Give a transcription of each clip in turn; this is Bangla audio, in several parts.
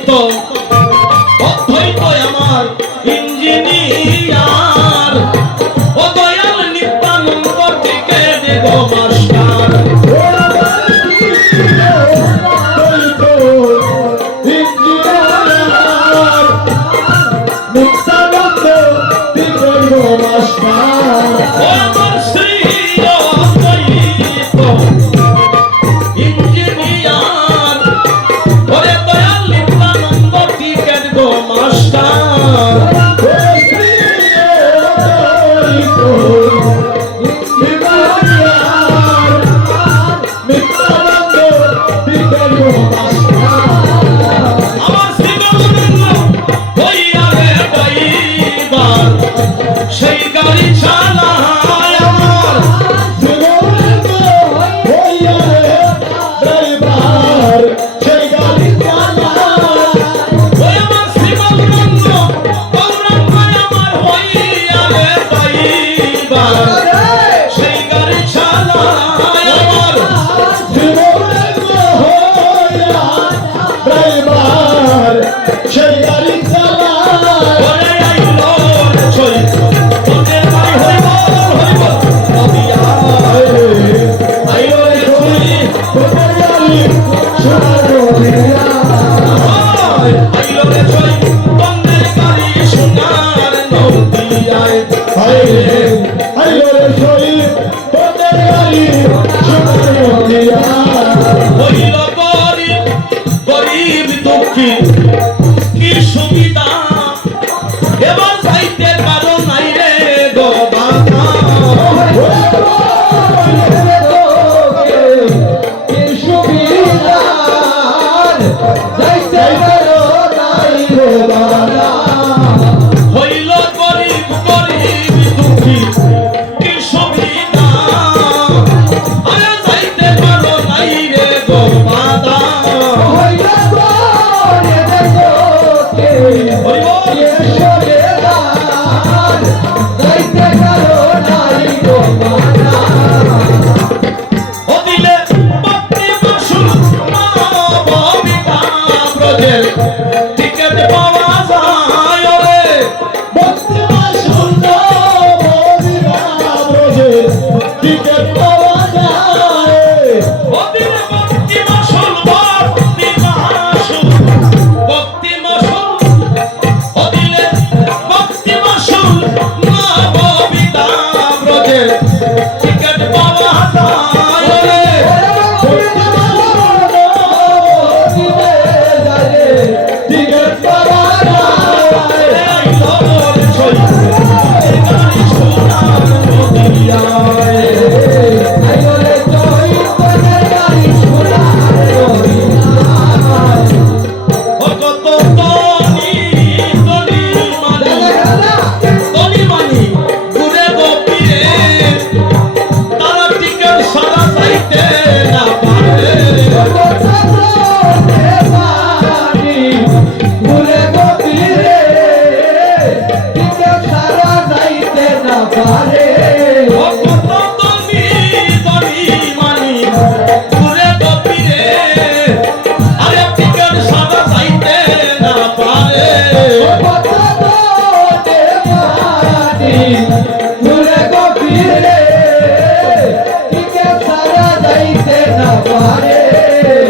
নিত্য অদ্বৈত আমার ইঞ্জিনিয়ার ও দয়াল নিত্যানন্দ থেকে দেব মাস্টার সেই গাড়ি চালায় আমার ড্রাইভার সেই গাড়ি চালায় ওই আমার শিবরঙ্গ গৌরঙ্গ আমার হইয়ালে ড্রাইভার সেই গাড়ি চালায় আমার শিবরঙ্গ হইয়া ড্রাইভার সেই গাড়ি চালায় ওরে আইলো ছই তোদের ভাই হইব হইব নদিয়া আইলো রে ছই তোদের গাড়ি সোনার নদিয়া আইলো রে ছই তোদের গাড়ি সোনার নদিয়ায় আইলো রে ছই তোদের গাড়ি সোনার নদিয়া হইল গরিব গরিব দুঃখী কি সুবিধা এবার যাইতে পারো নাই রে গো বাবা কি সুবিধা যাইতে পারো নাই রে বাবা হইল গরিব গরিব দুঃখী কি সুবিধা আরে যাইতে পারো নাই রে গো বাবা হইল গরিব দুঃখী টিকেট পাওয়া যায় রে ভক্তি মাসুল টিকেট পাওয়া যায় ওদিনে ভক্তি মাসুল ওদিনে ভক্তি মাসুল মা ববিতা ব্রজে টিকেট পাওয়া যায় রে টিকেট পাওয়া যায় আইলো রে ছই তোদের গাড়ি সোনার নদিয়ায় আইলো রে ছই তোদের গাড়ি সোনার নদিয়ায় ও কত তনি মানি ঘুরে গোপীরে তারা টিকেট সারা যাইতে না পারে ঘুরে গোপীরে টিকেট সারা যাইতে না পারে ও কত তনি মানি ঘুরে গোপীরে আরে টিকেট সারা যাইতে না পারে ও কত ঘুরে গোপীরে টিকেট সারা যাইতে না পারে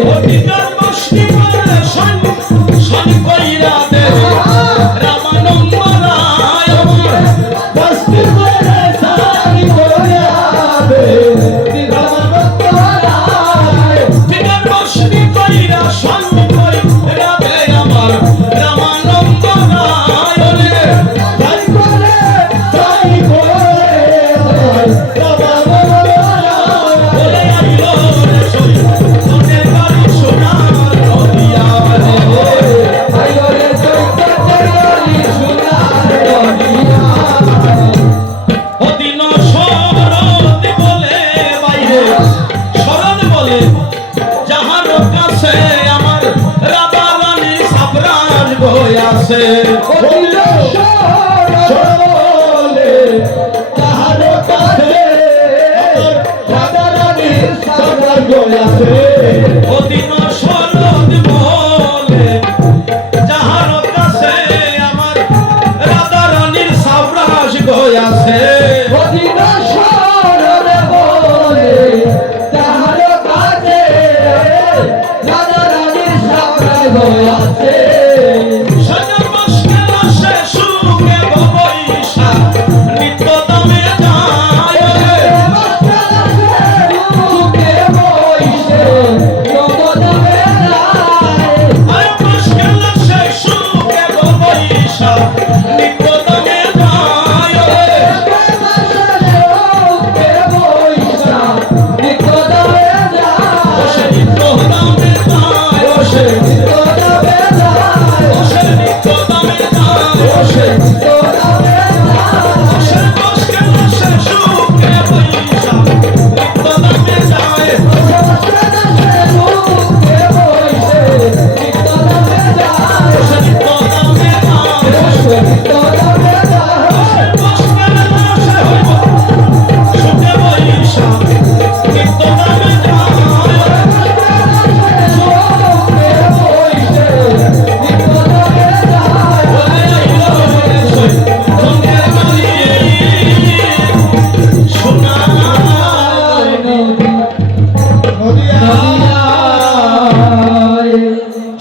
ও টিকেট বসতি করে শন কইরা দে রামানন্দ রায় আমার বসতি করে সারি কইরা দে রামানন্দ রায় টিকেট বসতি কইরা শন কইরা দে আমার রামানন্দ রায় রে সারি করে রামানন্দ রায় ওরে আইলো রে ছই তোদের গাড়ি সোনার নদিয়ায় আইলো রে ছই তোদের গাড়ি সোনার নদিয়ায় ওদিন শরৎ বলে বাইরে শরৎ বলে যাহার কাছে আমার রাধা রানী সাবরাজ বই আছে ওদিন শরৎ বলে যাহার কাছে রাধা রানী সাবরাজ বই আছে ওদিন শরৎ বলে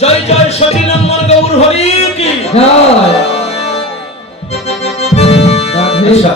জয় জয় সচিনাম্বর গৌর হরি কি জয়। আচ্ছা